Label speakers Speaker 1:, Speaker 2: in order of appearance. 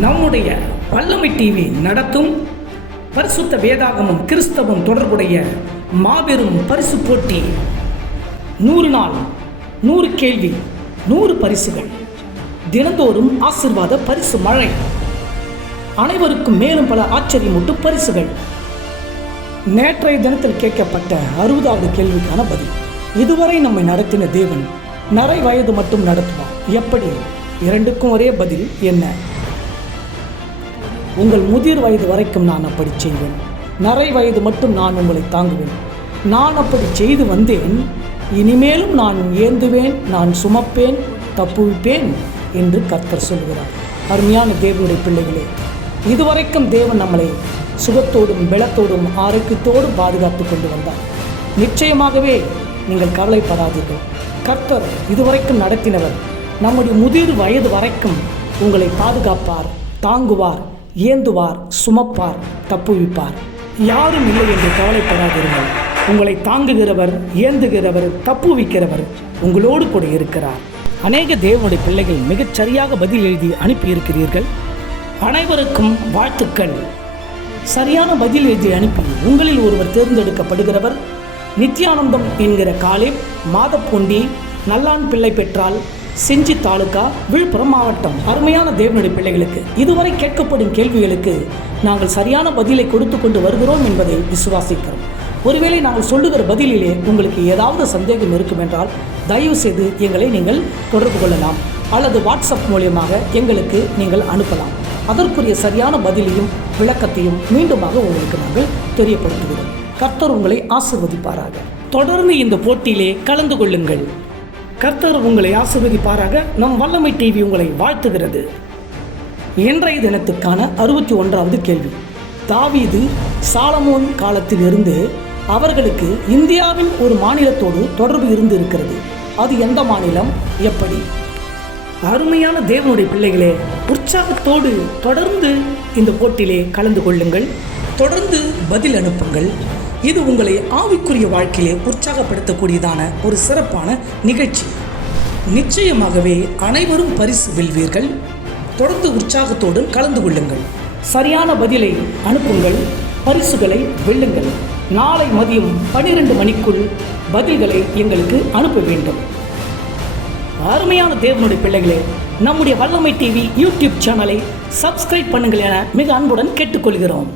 Speaker 1: நம்முடைய வல்லமை டிவி நடத்தும் பரிசுத்த வேதாகமும் கிறிஸ்தவம் தொடர்புடைய மாபெரும் பரிசு போட்டி. நூறு நாள் நூறு கேள்வி நூறு பரிசுகள். தினந்தோறும் ஆசிர்வாத பரிசு மழை. அனைவருக்கும் மேலும் பல ஆச்சரியமூட்டு பரிசுகள். நேற்றைய தினத்தில் கேட்கப்பட்ட அறுபதாவது கேள்விக்கான பதில். இதுவரை நம்மை நடத்தின தேவன் நரை வயது மட்டும் நடத்துவான் எப்படி? இரண்டுக்கும் ஒரே பதில் என்ன? உங்கள் முதிர் வயது வரைக்கும் நான் அப்படி செய்வேன். நரை வயது மட்டும் நான் உங்களை தாங்குவேன். நான் அப்படி செய்து வந்தேன். இனிமேலும் நான் ஏந்துவேன் நான் சுமப்பேன் தப்புவிப்பேன் என்று கர்த்தர் சொல்கிறார் அருமையான தேவனுடைய பிள்ளைகளே இதுவரைக்கும் தேவன் நம்மளை சுகத்தோடும் பலத்தோடும் ஆரோக்கியத்தோடும் பாதுகாத்து கொண்டு வந்தார். நிச்சயமாகவே நீங்கள் கவலைப்படாதீர்கள். கர்த்தர் இதுவரைக்கும் நடத்தினவர் நம்முடைய முதிர் வயது வரைக்கும் உங்களை பாதுகாப்பார் தாங்குவார் ஏந்துவார் சுமப்பார் தப்புவிப்பார். யாரும் இல்லை என்று கவலைப்படாதீர்கள் உங்களை தாங்குகிறவர் ஏந்துகிறவர் தப்புவிக்கிறவர் உங்களோடு கூட இருக்கிறார். அநேக தேவனுடைய பிள்ளைகள் மிகச் சரியாக பதில் எழுதி அனுப்பியிருக்கிறீர்கள். அனைவருக்கும் வாழ்த்துக்கள். சரியான பதில் எழுதி அனுப்பி உங்களில் ஒருவர் தேர்ந்தெடுக்கப்படுகிறவர். நித்யானந்தம் என்கிற காலே மாதப்பூண்டி நல்லான் பிள்ளை பெற்றால் செஞ்சி தாலுகா விழுப்புரம் மாவட்டம். அருமையான தேவனுடைய பிள்ளைகளுக்கு இதுவரை கேட்கப்படும் கேள்விகளுக்கு நாங்கள் சரியான பதிலை கொடுத்து கொண்டு வருகிறோம் என்பதை விசுவாசிக்கிறோம். ஒருவேளை நாங்கள் சொல்லுகிற பதிலிலே உங்களுக்கு ஏதாவது சந்தேகம் இருக்கும் என்றால் தயவு செய்து எங்களை நீங்கள் தொடர்பு கொள்ளலாம். அல்லது வாட்ஸ்அப் மூலியமாக எங்களுக்கு நீங்கள் அனுப்பலாம். அதற்குரிய சரியான பதிலையும் விளக்கத்தையும் மீண்டுமாக உங்களுக்கு நாங்கள் தெரியப்படுத்துகிறோம். கர்த்தர் உங்களை ஆசிர்வதிப்பாராக. தொடர்ந்து இந்த போட்டியிலே கலந்து கொள்ளுங்கள். கர்த்தர் உங்களை ஆசிர்வதிப்பாராக. நம் வல்லமை டிவி உங்களை வாழ்த்துகிறது. இன்றைய தினத்துக்கான அறுபத்தி ஒன்றாவது கேள்வி. தாவீது சாலமோன் காலத்திலிருந்து அவர்களுக்கு இந்தியாவின் ஒரு மாநிலத்தோடு தொடர்பு இருந்து இருக்கிறது அது எந்த மாநிலம்? எப்படி? அருமையான தேவனுடைய பிள்ளைகளே உற்சாகத்தோடு தொடர்ந்து இந்த போட்டியிலே கலந்து கொள்ளுங்கள். தொடர்ந்து பதில் அனுப்புங்கள். இது உங்களை ஆவிக்குரிய வாழ்க்கையிலே உற்சாகப்படுத்தக்கூடியதான ஒரு சிறப்பான நிகழ்ச்சி. நிச்சயமாகவே அனைவரும் பரிசு வெல்வீர்கள். தொடர்ந்து உற்சாகத்தோடு கலந்து கொள்ளுங்கள். சரியான பதிலை அனுப்புங்கள். பரிசுகளை வெல்லுங்கள். நாளை மதியம் பன்னிரண்டு மணிக்குள் பதில்களை எங்களுக்கு அனுப்ப வேண்டும். அருமையான தேவனுடைய பிள்ளைகளே நம்முடைய வல்லமை டிவி யூடியூப் சேனலை சப்ஸ்கிரைப் பண்ணுங்கள் என மிக அன்புடன் கேட்டுக்கொள்கிறோம்.